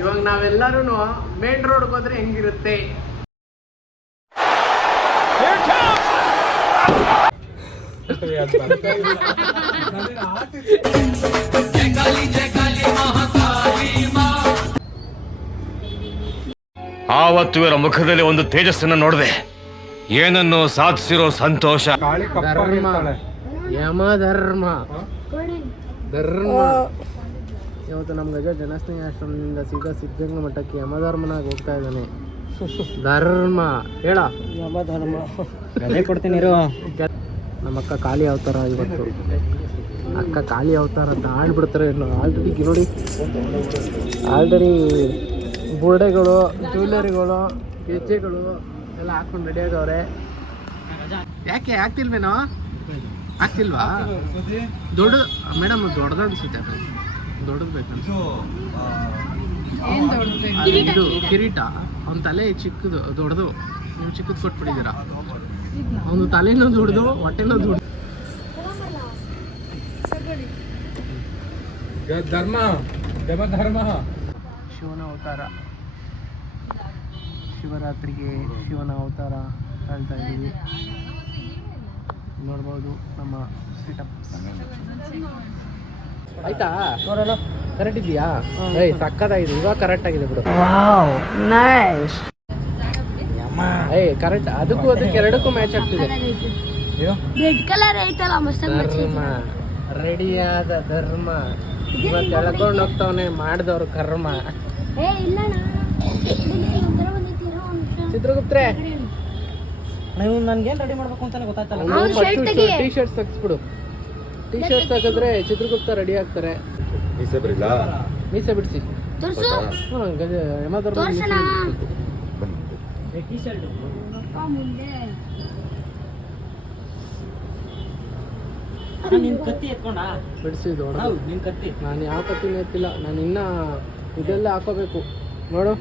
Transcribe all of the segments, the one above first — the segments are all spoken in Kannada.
ಇವಾಗ ನಾವೆಲ್ಲರೂ ಮೇನ್ ರೋಡ್ಗೆ ಹೋದ್ರೆ ಹೆಂಗಿರುತ್ತೆ? ಆವತ್ತು ಇವರ ಮುಖದಲ್ಲಿ ಒಂದು ತೇಜಸ್ಸನ್ನು ನೋಡಿದೆ. ಏನನ್ನು ಸಾಧಿಸಿರೋ ಸಂತೋಷ. ಧರ್ಮ, ಯಮ ಧರ್ಮ ಧರ್ಮ. ಇವತ್ತು ನಮ್ಮ ಗಜ ಜನಸ್ನೇಹಿ ಆಶ್ರಮದಿಂದ ಸೀದಾ ಸಿದ್ಧಗಂಗಾ ಮಠಕ್ಕೆ ಯಮಧರ್ಮನಾಗಿ ಹೋಗ್ತಾ ಇದ್ದಾನೆ. ಧರ್ಮ ಹೇಳ. ಯಮಧರ್ಮ ಗದೆ ಕೊಡ್ತೀನಿ ಇರು. ನಮ್ಮ ಅಕ್ಕ ಕಾಳಿ ಅವತಾರ ಇವತ್ತು. ಅಕ್ಕ ಕಾಳಿ ಅವತಾರ ಅಂತ ಆಡ್ಬಿಡ್ತಾರೆ. ಆಲ್ರೆಡಿ ನೋಡಿ, ಆಲ್ರೆಡಿ ಬೋರ್ಡೆಗಳು, ಜ್ಯುವೆಲರಿಗಳು, ಗೆಜ್ಜೆಗಳು ಎಲ್ಲ ಹಾಕೊಂಡು ರೆಡಿ ಆಗವ್ರೆ. ಯಾಕೆ ಆಗ್ತಿಲ್ವೇನೋ? ಆಗ್ತಿಲ್ವಾ? ದೊಡ್ಡ ಮೇಡಮ್ ದೊಡ್ಡದು ಅನ್ಸುತ್ತೆ. ದೊಡ್ಡದು ಬೇಕಂತ. ಇದು ಕಿರೀಟ. ಅವನ ತಲೆ ಚಿಕ್ಕದು, ದೊಡ್ಡದು. ನೀವು ಚಿಕ್ಕದು ಕೊಟ್ಬಿಟ್ಟಿದ್ದೀರಾ. ಅವನು ತಲೆನೂ ದುಡ್ದು, ಹೊಟ್ಟೆನೂ ದುಡ್ದು. ಧರ್ಮ ಧರ್ಮ. ಶಿವನ ಅವತಾರ. ಶಿವರಾತ್ರಿಗೆ ಶಿವನ ಅವತಾರ ಹೇಳ್ತಾ ಇದ್ದೀವಿ. ನೋಡ್ಬೋದು ನಮ್ಮ ಸೆಟಪ್. ಆಯ್ತಾ ನೋಡೋಣ? ಕರೆಕ್ಟ್ ಇದೆಯಾ? ಏಯ್ ಸಕ್ಕತ್ತಾಗಿದೆ. ಇವಾಗ ಕರೆಕ್ಟ್ ಆಗಿದೆ ಬಿಡು. ಏಯ್ ಕರೆಕ್ಟ್. ಅದಕ್ಕೂ ಅದಕ್ಕೆ ಎರಡಕ್ಕೂ ಮ್ಯಾಚ್ ಆಗ್ತಿದೆ. ರೆಡ್ ಕಲರ್ ಐತಲ್ಲ ಮಸ್ತ್. ಧರ್ಮ ರೆಡಿಯಾದ ಧರ್ಮ. ಇವತ್ತು ಎಳ್ಕೊಂಡು ಹೋಗ್ತಾವನೆ ಮಾಡಿದವ್ರು ಕರ್ಮ. ಚಿತ್ರಗುಪ್ತ್ರೆ ನೀವು ನನ್ಗೇನ್ ರೆಡಿ ಮಾಡ್ಬೇಕು ಅಂತಾನೆ ಗೊತ್ತಾಯ್ತಲ್ಲ. ಟೀ ಶರ್ಟ್ಸ್ ತೆಗಿಸ್ಬಿಡು. ಟೀ ಶರ್ಟ್ಸ್ ಹಾಕಿದ್ರೆ ಚಿತ್ರಗುಪ್ತ ರೆಡಿ ಆಗ್ತಾರೆ. ಮೀಸೆ ಬಿಡಿಸಿ. ಬಿಡಿಸಿದ್ದು ನಾನು ಯಾವ ಕತ್ತಿನೂ ಎತ್ತಿಲ್ಲ. ನಾನು ಇನ್ನ ಇದೆಲ್ಲ ಹಾಕೋಬೇಕು ನೋಡು.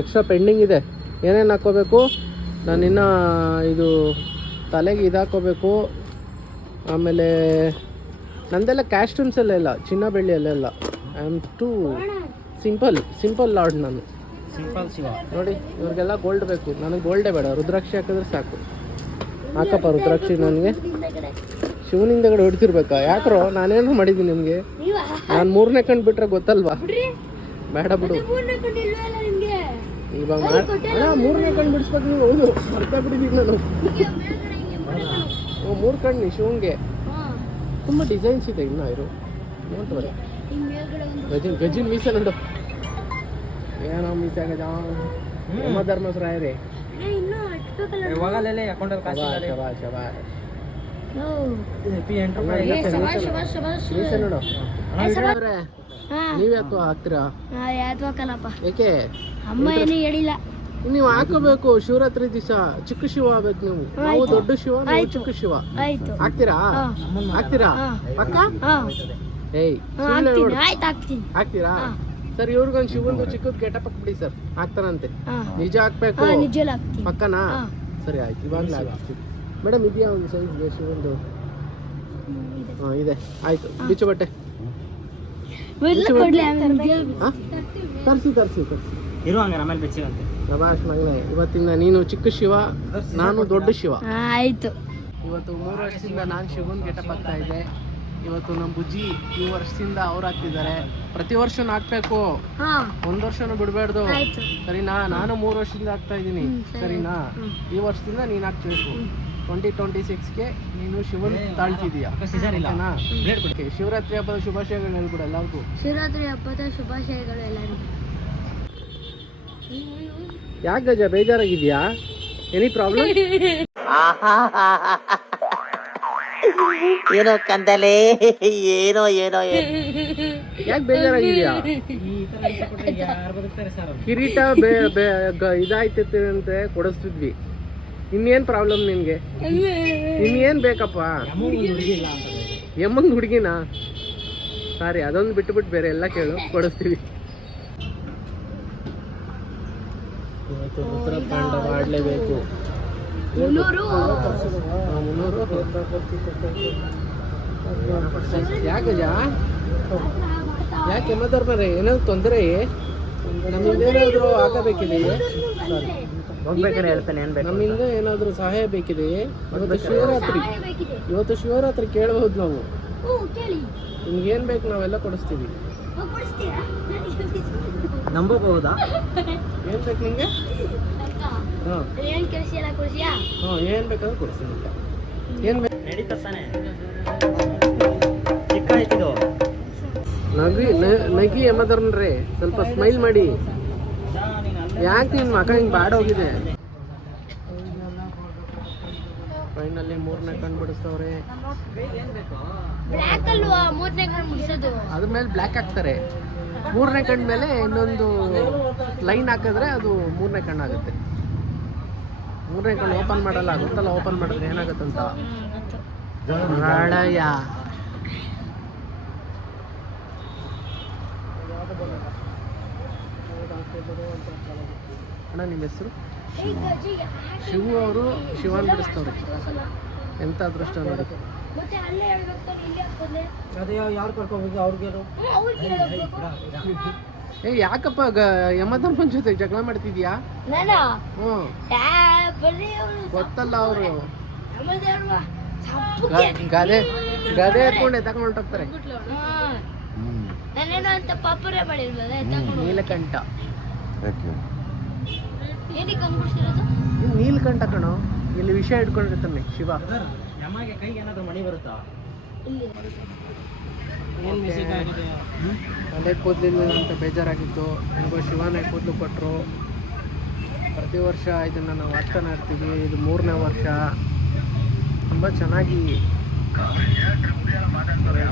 ಎಕ್ಸ್ಟ್ರಾ ಪೆಂಡಿಂಗ್ ಇದೆ. ಏನೇನು ಹಾಕೋಬೇಕು? ನಾನಿನ್ನ ಇದು ತಲೆಗೆ ಇದು ಹಾಕೋಬೇಕು. ಆಮೇಲೆ ನಂದೆಲ್ಲ ಕ್ಯಾಸ್ಟ್ಯೂಮ್ಸ್ ಎಲ್ಲ ಇಲ್ಲ, ಚಿನ್ನ ಬೆಳ್ಳಿ ಎಲ್ಲ. I am too simple lord ನಾನು. ಸಿಂಪಲ್ ಶಿವ ನೋಡಿ. ಇವ್ರಿಗೆಲ್ಲ ಗೋಲ್ಡ್ ಬೇಕು. ನನಗೆ ಗೋಲ್ಡೇ ಬೇಡ. ರುದ್ರಾಕ್ಷಿ ಹಾಕಿದ್ರೆ ಸಾಕು. ಹಾಕಪ್ಪ ರುದ್ರಾಕ್ಷಿ. ನನಗೆ ಶಿವನಿಂದಗಡೆ ಹೊಡಿತಿರ್ಬೇಕಾ? ಯಾಕ್ರೋ ನಾನೇನು ಮಾಡಿದ್ದೀನಿ ನಿಮಗೆ? ನಾನು ಮೂರನೇ ಕಣ್ಣು ಬಿಟ್ರೆ ಗೊತ್ತಲ್ವಾ? ಬೇಡ ಬಿಡು. ಇವಾಗ ಮೂರನೇ ಕಣ್ಣು ಬಿಡಿಸ್ಬೇಕು ನೀವು. ಹೌದು ಮರ್ತಾ ಬಿಟ್ಟಿದ್ದೀನಿ ನಾನು. ಮೂರು ಕಣ್ಣು ಶಿವನ್ಗೆ ತುಂಬ ಡಿಸೈನ್ಸ್ ಇದೆ. ಇನ್ನ ಇರು ನೋಡ್ತಾರೆ. ಗಜಿನ ಮೀಸೆ ನೋಡು. ಏನೋ ಮೀಸೆ ಗಜ. ಯಮ ಧರ್ಮಸರಾಯರೇ ನೀವ್ ಯಾಕೋ ಹಾಕ್ತೀರಾ? ಏಕೆ ಅಮ್ಮ ಏನು ಹೇಳಿಲ್ಲ. ನೀವು ಹಾಕೋಬೇಕು. ಶಿವರಾತ್ರಿ ದಿವಸ ಚಿಕ್ಕ ಶಿವ ಆಗ್ಬೇಕು ನೀವು. ನಾವು ದೊಡ್ಡ ಶಿವ, ನಾವು ಚಿಕ್ಕ ಶಿವ. ಹಾಕ್ತೀರಾ? ಹಾಕ್ತೀರಾ ಪಕ್ಕ? ಏಯ್ ಹಾಕ್ತೀರಾ? ಸರ್ ಇವ್ರಿಗೊಂದು ಶಿವಂದು ಚಿಕ್ಕದ್ ಗೆಟಪ್ ಹಾಕ್ಬಿಡಿ ಸರ್. ಹಾಕ್ತಾರಂತೆ. ನಿಜ ಹಾಕ್ಬೇಕು ಪಕ್ಕನಾ? ಸರಿ ಆಯ್ತು. ಇವಾಗಲೇ ಹಾಕ್ತೀವಿ ಮೇಡಮ್. ಇದೆಯಾ ಒಂದು ಸೈಜ್ಗೆ ಶಿವಂದು? ಹಾಂ ಇದೆ. ಆಯ್ತು. ಬಿಚ್ಚು ಬಟ್ಟೆ ತರಿಸಿ ಇರುವಂಗ ಆಮೇಲೆ ಬೆಚ್ಚಗಂತೆ. ನಭಾಷ್ ಮಗನೇ. ಇವತ್ತಿಂದ ನೀನು ಚಿಕ್ಕ ಶಿವ, ನಾನು ದೊಡ್ಡ ಶಿವ. ಆಯ್ತು. ಇವತ್ತು 3 ವರ್ಷದಿಂದ ನಾನು ಶಿವನ್ ಗೆಟಪ್ ಆಗ್ತಾ ಇದ್ದೆ. ಇವತ್ತು ನಮ್ಮ ಬುಜ್ಜಿ ಈ ವರ್ಷದಿಂದ ಅವ್ರು ಹಾಕ್ತಿದ್ದಾರೆ. ಪ್ರತಿ ವರ್ಷನೂ ಹಾಕ್ಬೇಕು. ಒಂದ್ ವರ್ಷನೂ ಬಿಡಬಾರ್ದು. ಸರಿನಾ? ನಾನು 3 ವರ್ಷದಿಂದ ಆಗ್ತಾ ಇದ್ದೀನಿ. ಸರಿನಾ? ಈ ವರ್ಷದಿಂದ ನೀನು ಹಾಕ್ಬೇಕು. 2026ಗೆ ನೀನು ಶಿವನ್ ತಾಳ್ತಿದೀಯಾ? ಶಿವರಾತ್ರಿ ಹಬ್ಬದ ಶುಭಾಶಯಗಳು ಹೇಳ್ಬಿಡು ಎಲ್ಲರಿಗೂ. ಶಿವರಾತ್ರಿ ಹಬ್ಬದ ಶುಭಾಶಯಗಳು ಎಲ್ಲರಿಗೂ. ಯಾಕೆ ಗಜ ಬೇಜಾರಾಗಿದ್ಯಾ? Any problem? ಏನೋ ಕಂದಲೆ, ಏನೋ ಯಾಕೆ ಬೇಜಾರಾಗಿದ್ಯಾ? ಕಿರೀಟ ಇದಾಯ್ತೈತೆ ಅಂತ ಕೊಡಿಸ್ತಿದ್ವಿ. ಇನ್ನೇನ್ ಪ್ರಾಬ್ಲಮ್ ನಿನ್ಗೆ? ಇನ್ನೇನ್ ಬೇಕಪ್ಪ? ಯಮ್ಮಂಗ್ ಹುಡುಗಿನ? ಸಾರಿ, ಅದೊಂದು ಬಿಟ್ಟು ಬೇರೆ ಎಲ್ಲ ಕೇಳು, ಕೊಡಿಸ್ತೀವಿ. ಇವತ್ತು ರುದ್ರ ತಾಂಡವ ಆಡ್ಲೇಬೇಕು. 300 ಯಾಕೆ ಯಮಧರ್ಮರೇ? ಏನಾದ್ರು ತೊಂದರೆ? ನಮ್ಮಿಂದ ಏನಾದರೂ ಆಗಬೇಕಿದೆಯೇ? ಹೋಗ್ಬೇಕಾದ್ರೆ ಹೇಳ್ತಾನೆ ಏನ್ ಬೇಕು ನಮ್ಮಿಂದ ಏನಾದರೂ ಸಹಾಯ ಬೇಕಿದೆಯೇ? ಇವತ್ತು ಶಿವರಾತ್ರಿ, ಬೇಕಿದೆ. ಇವತ್ತು ಶಿವರಾತ್ರಿ ಕೇಳಬಹುದು ನಾವು. ಕೇಳಿ. ನಿಮ್ಗೆ ಏನ್ ಬೇಕು ನಾವೆಲ್ಲ ಕೊಡಿಸ್ತೀವಿ. ಕೊಡಿಸ್ತೀರಾ? ನಂಬಬಹುದಾ? ಏನ್ ಬೇಕು ನಿಮ್ಗೆ? ಹಾಂ ಏನ್ ಕೆಲಸ ಎಲ್ಲ ಕೊಡಿಸಿಯಾ? ಹಾಂ ಏನ್ ಬೇಕಾದ್ರೂ ಕೊಡಿಸ್ತೀನಿ ಅಂತ. ಏನ್ ಬೇಕು? ನಡೀತಾ ತಾನೆ ಚಿಕ್ಕ ಆಯ್ತಿದು ನಗಿ ಯಮಧರ್ಮರೇ, ಸ್ವಲ್ಪ ಸ್ಮೈಲ್ ಮಾಡಿ. ಯಾಕೆ ನಿನ್ ಮಗ ಹಿಂಗ್ ಬಾಡೋಗಿದೆ? ಫೈನಲಿ 3ನೇ ಕಣ್ಣು ಬಿಡಿಸ್ತವ್ರೆ. ಬ್ಲ್ಯಾಕ್ ಅಲ್ವಾ 3ನೇ ಕಣ್ಣು ಮುಗಿಸೋದು? ಅದ್ರ ಮೇಲೆ ಬ್ಲ್ಯಾಕ್ ಹಾಕ್ತಾರೆ. 3ನೇ ಕಣ್ಣು ಮೇಲೆ ಇನ್ನೊಂದು ಲೈನ್ ಹಾಕಿದ್ರೆ ಅದು 3ನೇ ಕಣ್ಣು ಆಗುತ್ತೆ. 3ನೇ ಕಣ್ಣು ಓಪನ್ ಮಾಡಲ್ಲ, ಗೊತ್ತಲ್ಲ ಓಪನ್ ಮಾಡಿದ್ರೆ ಏನಾಗುತ್ತಂತ. ರಾಳಯ್ಯ ಅಣ್ಣ, ನಿಮ್ಮ ಹೆಸರು? ಶಿವು ಅವರು ಶಿವನ್ ಬಿಡಿಸ್ತವ್ರೆ. ಎಂತ ಅದೃಷ್ಟ ನೋಡಿ. ಮತ್ತೆ ಅಲ್ಲೇ ಹೇಳ್ಬೇಕು ತಾನೆ, ಇಲ್ಲಿ ಹಾಕೋದೆ. ಅದೇ ಯಾರು ಕರ್ಕೋಬೇಕು ಅವ್ರಿಗೆ ಅವ್ರಿಗೆ ಹೇಳ್ಬೇಕು. ಯಾಕಪ್ಪ ಯಮಧರ್ಮನ್ ಜೊತೆ ಜಗಳ ಮಾಡ್ತಿದ್ಯಾ? ನಾನಾ? ಹ್ಞೂ ಬರೀ ಅವ್ರು ಗೊತ್ತಲ್ಲ ಅವರು ನಮ್ಮದೇ ಅಲ್ವಾ? ಸಪ್ಪಗೆ. ಗದೆ ಎತ್ಕೊಂಡೆ ತಗೊಂಡು ಹೊರಟೋಗ್ತಾರೆ. ನಾನೇನೋ ಅಂತ ಪಾಪರೇ ಮಾಡಿಲ್ವಲ್ಲ, ತಗೊಂಡು ನೀಲಕಂಠ. ಏನಕ್ಕೆ ಹಂಗ್ಬಿಡ್ತಿರೋದು? ನೀಲಕಂಠ ಕಣೋ, ಇಲ್ಲಿ ವಿಷಯ ಇಟ್ಕೊಂಡಿರ್ತಾನೆ ಶಿವ. ನಮಗೆ ಕೈಗೆ ಏನಾದ್ರು ಮಣಿ ಬರುತ್ತಾ? ಇಲ್ಲಿ ಏನ್ ಮಿಸ್ಟೇಕ್ ಆಗಿದೆ? ತಲೆ ಕೂದಲಿಲ್ಲ ಅಂತ ಬೇಜಾರಾಗಿತ್ತು. ನನಗೂ ಶಿವನೇ ಕೂದಲು ಕೊಟ್ಟರು. ಪ್ರತಿ ವರ್ಷ ಇದನ್ನು ನಾವು ಆಗ್ತಾನೆ ಇರ್ತೀವಿ. ಇದು 3ನೇ ವರ್ಷ. ತುಂಬ ಚೆನ್ನಾಗಿ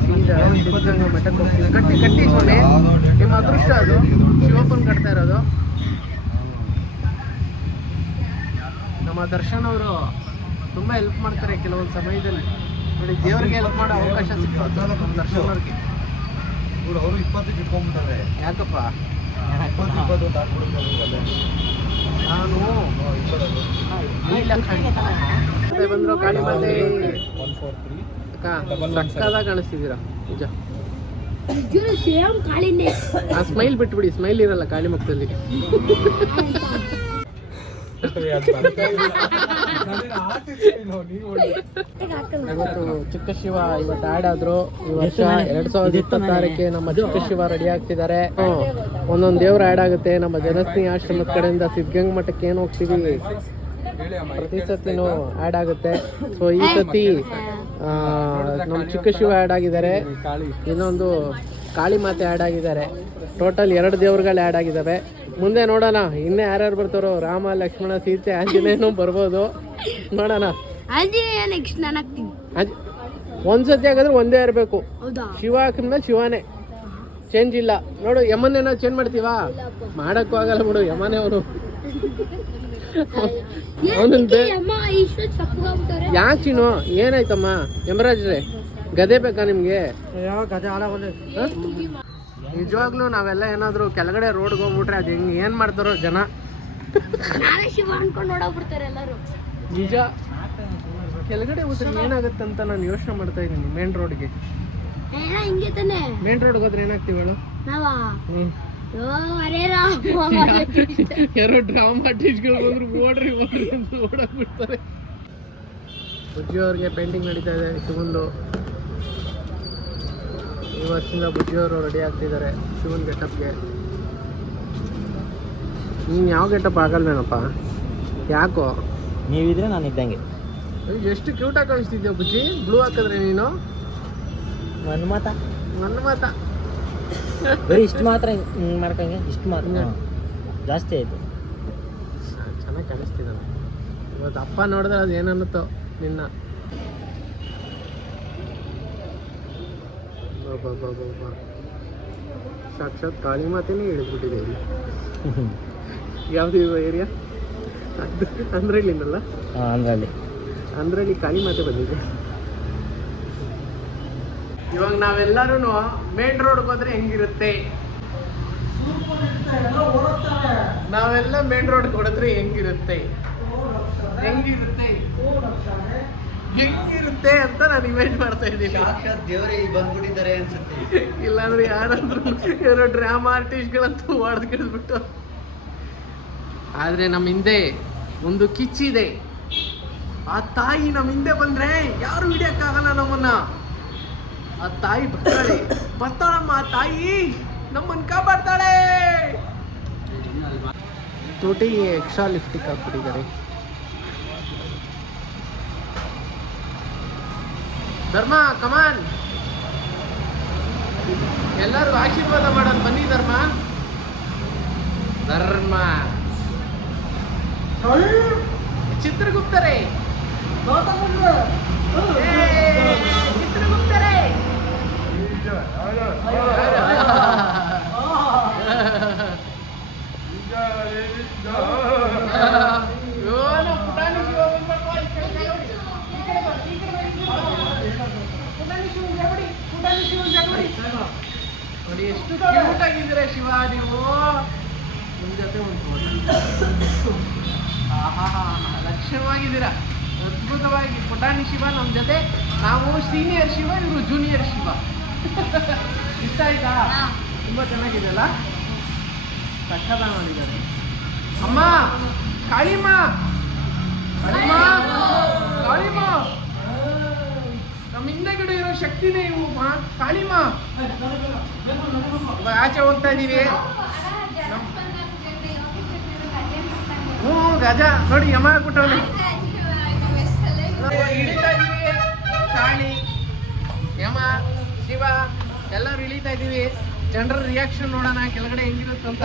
ಸೀದಾ ಸಿದ್ಧಗಂಗಾ ಮಠಕ್ಕೆ ಹೋಗ್ತೀವಿ. ಕಟ್ಟಿ ಸೊನ್ನೆ ನಿಮ್ಮ ಅದೃಷ್ಟ ಅದು. ಶಿವಪ್ಪನ ಕಟ್ತಾ ಇರೋದು. ನಮ್ಮ ದರ್ಶನ್ ಅವರು ತುಂಬ ಹೆಲ್ಪ್ ಮಾಡ್ತಾರೆ ಕೆಲವೊಂದು ಸಮಯದಲ್ಲಿ. ನೋಡಿ, ದೇವ್ರಿಗೆ ಹೆಲ್ಪ್ ಮಾಡೋ ಅವಕಾಶ ಸಿಗ್ತದೆ ನಮ್ಮ ದರ್ಶನ್ ಅವ್ರಿಗೆ. ಅವರು 20 ಇಟ್ಕೊಂಡ್ಬಿಟ್ಟಾರೆ. ಯಾಕಪ್ಪ? 20 ನಾನು ಬಂದ್ರು ಕಾಳಿ ಮಾತೆ ಸಕ್ಕದಾಗಿ ಕಾಣಿಸ್ತಿದ್ದೀರಾ ನಿಜ. ಸೇಮ್ ಕಾಳಿನೇ. ಆ ಸ್ಮೈಲ್ ಬಿಟ್ಬಿಡಿ, ಸ್ಮೈಲ್ ಇರಲ್ಲ ಕಾಳಿ ಮುಖದಲ್ಲಿ. ಇವತ್ತು ಚಿಕ್ಕ ಶಿವ ಇವತ್ತು ಆ್ಯಡ್ ಆದ್ರು. ಈ ವರ್ಷ 2026ಕ್ಕೆ ನಮ್ಮ ಚಿಕ್ಕ ಶಿವ ರೆಡಿ ಆಗ್ತಿದ್ದಾರೆ. ಒಂದೊಂದು ದೇವ್ರು ಆ್ಯಡ್ ಆಗುತ್ತೆ. ನಮ್ಮ ಜನಸ್ನೇಹಿ ಆಶ್ರಮದ ಕಡೆಯಿಂದ ಸಿದ್ಧಗಂಗಾ ಮಠಕ್ಕೆ ಏನು ಹೋಗ್ತೀವಿ ಪ್ರತಿ ಸತಿನೂ ಆ್ಯಡ್ ಆಗುತ್ತೆ. ಸೊ ಈ ಸತಿ ನಮ್ಮ ಚಿಕ್ಕ ಶಿವ ಆ್ಯಡ್ ಆಗಿದ್ದಾರೆ. ಇನ್ನೊಂದು ಕಾಳಿ ಮಾತೆ ಆ್ಯಡ್ ಆಗಿದ್ದಾರೆ. ಟೋಟಲ್ 2 ದೇವ್ರುಗಳು ಆ್ಯಡ್ ಆಗಿದ್ದಾವೆ. ಮುಂದೆ ನೋಡೋಣ ಇನ್ನೂ ಯಾರ್ಯಾರು ಬರ್ತಾರೋ. ರಾಮ, ಲಕ್ಷ್ಮಣ, ಸೀತೆ, ಆಂಜನೇಯನೂ ಬರ್ಬೋದು. ನೋಡೋಣ. ಆಂಜನೇಯ ನೆಕ್ಸ್ಟ್ ನಾನು ಹಾಕ್ತೀನಿ. ಒಂದ್ಸತಿ ಹಾಗಾದ್ರೆ ಒಂದೇ ಇರಬೇಕು. ಹೌದಾ? ಶಿವ ಹಾಕಿದ್ಮೇಲೆ ಶಿವನೇ, ಚೇಂಜ್ ಇಲ್ಲ. ನೋಡು, ಯಮನ್ನೇನೋ ಚೇಂಜ್ ಮಾಡ್ತೀವಾ? ಮಾಡೋಕ್ಕೂ ಆಗಲ್ಲ ಬಿಡು, ಯಮನೇ ಅವರು. ಯಾಕೆ ಚಿನ್ನು ಏನಾಯ್ತಮ್ಮ? ಯಮರಾಜ್ರೆ ಗದೆ ಬೇಕಾ ನಿಮ್ಗೆ? ನಿಜವಾಗ್ಲೂ ನಾವೆಲ್ಲ ಏನಾದ್ರು ಕೆಳಗಡೆ ರೋಡ್ಗೆ ಹೋಗ್ಬಿಟ್ರೆ ಅದು ಹೆಂಗ್ ಏನ್ ಮಾಡ್ತಾರೋ ಜನ. ಶಿವ ಅನ್ಕೊಂಡು ನೋಡೋಗ್ಬಿಡ್ತಾರೆ ಎಲ್ಲರೂ. ನಿಜ, ಕೆಳಗಡೆ ಹೋದ್ರೆ ಏನಾಗುತ್ತಂತ ನಾನು ಯೋಚನೆ ಮಾಡ್ತಾ ಇದ್ದೀನಿ. ಮೇನ್ ರೋಡ್ಗೆ ಹಿಂಗೆ ತಾನೆ ಮೇನ್ ರೋಡ್ಗೆ ಹೋದ್ರೆ ಏನಾಗ್ತೀವಿ ಹೇಳು? ನಾವಾ ಯಾರೋ ಡ್ರಾಮಾ ಆರ್ಟಿಸ್ಟ್ಗಳು ಬಂದ್ರು ಓಡ್ರಿ ಅಂತ ಓಡೋಗ್ಬಿಡ್ತಾರೆ. ಬುಜ್ಜಿ ಅವ್ರಿಗೆ ಪೇಂಟಿಂಗ್ ನಡೀತಾ ಇದೆ ಶಿವಂದು. ಈ ವರ್ಷದಿಂದ ಬುಜ್ಜಿಯವರು ರೆಡಿ ಆಗ್ತಿದ್ದಾರೆ ಶಿವನ್ ಗೆಟಪ್ಗೆ. ನೀನು ಯಾವ ಗೆಟಪ್ ಆಗಲ್ವೇನಪ್ಪ? ಯಾಕೋ? ನೀವಿದ್ರೆ ನಾನು ಇದ್ದಂಗೆ. ಎಷ್ಟು ಕ್ಯೂಟಾಗಿ ಕಾಣಿಸ್ತಿದ್ಯಾ ಬುಜ್ಜಿ, ಬ್ಲೂ ಹಾಕಿದ್ರೆ ನೀನು. ನನ್ನ ಮಾತ ಬರೀ ಇಷ್ಟು ಮಾತ್ರ ಮಾಡ್ಕೊಂಗೆ, ಇಷ್ಟು ಮಾತ್ರ ಜಾಸ್ತಿ ಆಯ್ತು. ಚೆನ್ನಾಗಿ ಕಾಣಿಸ್ತಿದ್ದಾನೆ ಇವತ್ತು. ಅಪ್ಪ ನೋಡಿದ್ರೆ ಅದು ಏನನ್ನುತ್ತೋ ನಿನ್ನ. ಸಾಕ್ಷಾತ್ ಕಾಳಿ ಮಾತೇನೆ ಹಿಡಿದ್ಬಿಟ್ಟಿದೆ ಇಲ್ಲಿ. ಯಾವ್ದು ಏರಿಯಾ? ಅಂದ್ರಳ್ಳಿನಲ್ಲ? ಅಂದ್ರಳ್ಳಿ ಕಾಳಿ ಮಾತೆ ಬಂದಿದೆ. ಇವಾಗ ನಾವೆಲ್ಲರೂ ಮೇನ್ ರೋಡ್ಗೆ ಹೋದ್ರೆ ಹೆಂಗಿರುತ್ತೆ? ನಾವೆಲ್ಲ ಮೇನ್ ರೋಡ್ಗೆ ಹೊಡೆದ್ರೆ ಹೆಂಗಿರುತ್ತೆ? ಹೆಂಗಿರುತ್ತೆ ಅಂತ ನಾನು ಇಮೇಜ್ ಮಾಡ್ತಾ ಇದ್ದೀನಿ. ಸಾಕ್ಷಾತ್ ದೇವರೇ ಇಲ್ಲಿ ಬಂದ್ಬಿಟ್ಟಿದ್ದಾರೆ ಅನ್ಸುತ್ತೆ. ಇಲ್ಲಾಂದ್ರೆ ಯಾರಾದ್ರೂ ಯಾರೋ ಡ್ರಾಮಾ ಆರ್ಟಿಸ್ಟ್ಗಳಂತೂ ಹೊಡೆದ್ಬಿಟ್ಟು. ಆದ್ರೆ ನಮ್ಮ ಹಿಂದೆ ಒಂದು ಕಿಚ್ಚಿದೆ. ಆ ತಾಯಿ ನಮ್ಮ ಹಿಂದೆ ಬಂದ್ರೆ ಯಾರು ಹಿಡಿಯಕ್ಕಾಗಲ್ಲ ನಮ್ಮನ್ನ. ಆ ತಾಯಿ ಬರ್ತಾಳಮ್ಮ. ಆ ತಾಯಿ ನಮ್ಮನ್ನ ಕಾಪಾಡ್ತಾಳೆ. ತೋಟಿಗೆ ಎಕ್ಸ್ಟ್ರಾ ಲಿಫ್ಟಿಗೆ ಹಾಕ್ಬಿಟ್ಟಿದ್ದಾರೆ. ಧರ್ಮ ಕಮಾನ್, ಎಲ್ಲರೂ ಆಶೀರ್ವಾದ ಮಾಡೋದು ಬನ್ನಿ. ಧರ್ಮ ಧರ್ಮ ಚಿತ್ರಗುಪ್ತರೇ, ಚಿತ್ರಗುಪ್ತರೇ. ನೋಡಿ ಎಷ್ಟು ಕ್ಯೂಟ್ ಆಗಿದ್ದೀರಾ ಶಿವ ನೀವು. ನಿಮ್ಮ ಜೊತೆ ಒಂದು ಲಕ್ಷಣವಾಗಿದ್ದೀರಾ, ಅದ್ಭುತವಾಗಿ. ಪುಟಾಣಿ ಶಿವ ನಮ್ಮ ಜೊತೆ, ನಾವು ಸೀನಿಯರ್ ಶಿವ, ಇವರು ಜೂನಿಯರ್ ಶಿವ. ಇಷ್ಟ ಆಯ್ತಾ? ತುಂಬ ಚೆನ್ನಾಗಿದೆ ಅಲ್ಲ, ಸಕ್ಕದ ಮಾಡಿದ್ದಾರೆ. ಅಮ್ಮ ಕಾಳಿಮ್ಮ, ಕಾಳಿಮ್ಮ, ಕಾಳಿಮ್ಮ, ನಮ್ಮ ಹಿಂದೆಗಡೆ ಇರೋ ಶಕ್ತಿನೇ ಇವು. ಕಾಳಿಮ್ಮ, ಆಚೆ ಹೋಗ್ತಾ ಇದೀವಿ. ಹ್ಞೂ ಗಜ ನೋಡಿ ಯಮ ಹಾಕ್ಬಿಟ್ಟವನು. ಇಳಿತಾ ಇದೀವಿ. ಕಾಳಿ, ಯಮ, ಶಿವ ಎಲ್ಲರೂ ಇಳಿತಾ ಇದೀವಿ. ಜನರ ರಿಯಾಕ್ಷನ್ ನೋಡೋಣ ಕೆಳಗಡೆ ಹೆಂಗಿರುತ್ತಂತ.